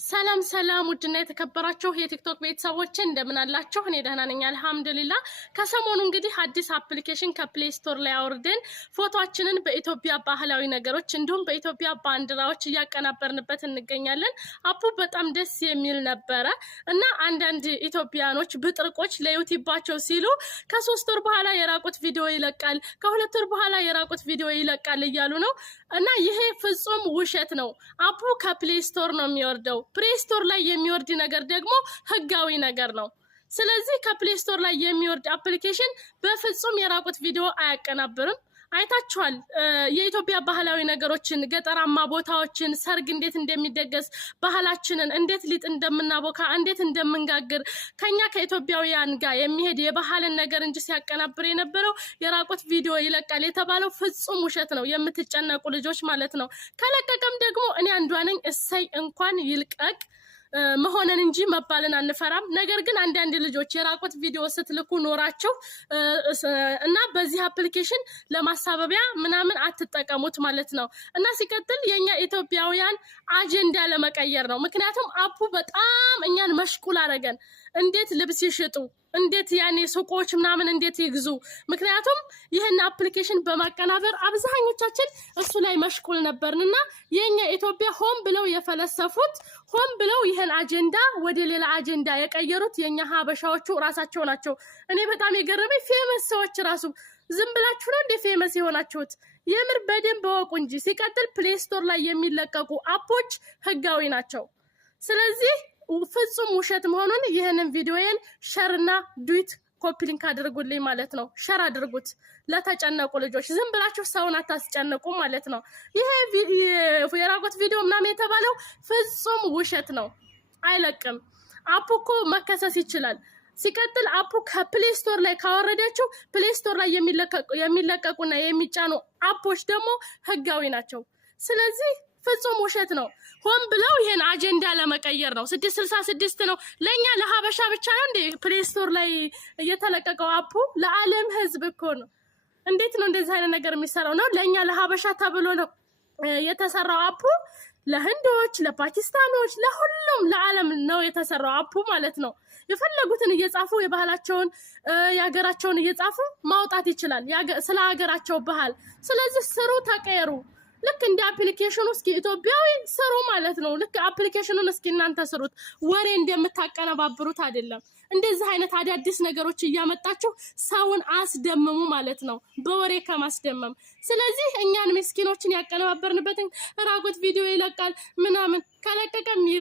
ሰላም ሰላም ውድና የተከበራችሁ የቲክቶክ ቤተሰቦች እንደምን አላችሁ? እኔ ደህና ነኝ አልহামዱሊላህ። ከሰሞኑ እንግዲህ አዲስ አፕሊኬሽን ከፕሌይ ስቶር ላይ አውርደን ፎቶአችንን በኢትዮጵያ ባህላዊ ነገሮች እንዲሁም በኢትዮጵያ ባንዲራዎች እያቀናበርንበት እንገኛለን። አፑ በጣም ደስ የሚል ነበረ እና አንዳንድ ኢትዮጵያኖች ብጥርቆች ለዩቲዩባቸው ሲሉ ከ3 ወር በኋላ የራቁት ቪዲዮ ይለቃል፣ ከ2 ወር በኋላ የራቁት ቪዲዮ ይለቃል እያሉ ነው እና ይሄ ፍጹም ውሸት ነው። አፑ ከፕሌይ ስቶር ነው የሚወርደው። ፕሌይ ስቶር ላይ የሚወርድ ነገር ደግሞ ህጋዊ ነገር ነው። ስለዚህ ከፕሌይ ስቶር ላይ የሚወርድ አፕሊኬሽን በፍጹም የራቁት ቪዲዮ አያቀናብርም። አይታችኋል የኢትዮጵያ ባህላዊ ነገሮችን፣ ገጠራማ ቦታዎችን፣ ሰርግ እንዴት እንደሚደገስ፣ ባህላችንን እንዴት ሊጥ እንደምናቦካ፣ እንዴት እንደምንጋግር ከኛ ከኢትዮጵያውያን ጋር የሚሄድ የባህልን ነገር እንጂ ሲያቀናብር የነበረው የራቁት ቪዲዮ ይለቃል የተባለው ፍጹም ውሸት ነው። የምትጨነቁ ልጆች ማለት ነው። ከለቀቀም ደግሞ እኔ አንዷ ነኝ። እሰይ እንኳን ይልቀቅ መሆነን እንጂ መባልን አንፈራም። ነገር ግን አንዳንድ ልጆች የራቁት ቪዲዮ ስትልኩ ኖራቸው እና በዚህ አፕሊኬሽን ለማሳበቢያ ምናምን አትጠቀሙት ማለት ነው። እና ሲቀጥል የኛ ኢትዮጵያውያን አጀንዳ ለመቀየር ነው። ምክንያቱም አፑ በጣም እኛን መሽቁል አረገን። እንዴት ልብስ ይሽጡ፣ እንዴት ያኔ ሱቆች ምናምን እንዴት ይግዙ። ምክንያቱም ይሄን አፕሊኬሽን በማቀናበር አብዛኞቻችን እሱ ላይ መሽቁል ነበርንና የኛ ኢትዮጵያ ሆን ብለው የፈለሰፉት ሆን ብለው ይሄን አጀንዳ ወደ ሌላ አጀንዳ የቀየሩት የኛ ሀበሻዎቹ ራሳቸው ናቸው። እኔ በጣም የገረመኝ ፌመስ ሰዎች ራሱ ዝም ብላችሁ ነው እንደ ፌመስ የሆናችሁት? የምር በደንብ ወቁ እንጂ። ሲቀጥል ፕሌይ ስቶር ላይ የሚለቀቁ አፖች ህጋዊ ናቸው። ስለዚህ ፍጹም ውሸት መሆኑን ይሄንን ቪዲዮዬን ሼር እና ዱት ኮፒ ሊንክ አድርጉልኝ ማለት ነው። ሼር አድርጉት ለተጨነቁ ልጆች። ዝም ብላችሁ ሰውን አታስጨንቁ ማለት ነው። ይሄ የራቁት ቪዲዮ ምናምን የተባለው ፍጹም ውሸት ነው። አይለቅም። አፑ እኮ መከሰስ ይችላል። ሲቀጥል አፑ ከፕሌይ ስቶር ላይ ካወረዳችሁ ፕሌይ ስቶር ላይ የሚለቀቁና የሚጫኑ አፖች ደግሞ ህጋዊ ናቸው። ስለዚህ ፍጹም ውሸት ነው። ሆን ብለው ይሄን አጀንዳ ለመቀየር ነው። 666 ነው ለኛ ለሀበሻ ብቻ ነው እንዴ ፕሌይ ስቶር ላይ እየተለቀቀው? አፑ ለዓለም ህዝብ እኮ ነው። እንዴት ነው እንደዚህ አይነት ነገር የሚሰራው? ነው ለኛ ለሀበሻ ተብሎ ነው የተሰራው አፑ። ለህንዶች፣ ለፓኪስታኖች፣ ለሁሉም ለዓለም ነው የተሰራው አፑ ማለት ነው። የፈለጉትን እየጻፉ የባህላቸውን የሀገራቸውን እየጻፉ ማውጣት ይችላል ስለ ሀገራቸው ባህል። ስለዚህ ስሩ፣ ተቀየሩ። ልክ እንደ አፕሊኬሽኑ እስኪ ኢትዮጵያዊ ስሩ ማለት ነው። ልክ አፕሊኬሽኑን እስኪ እናንተ ስሩት። ወሬ እንደምታቀነባብሩት አይደለም። እንደዚህ አይነት አዳዲስ ነገሮች እያመጣችሁ ሰውን አስደምሙ ማለት ነው፣ በወሬ ከማስደመም። ስለዚህ እኛን ምስኪኖችን ያቀነባበርንበትን ራቁት ቪዲዮ ይለቃል ምናምን ከለቀቀም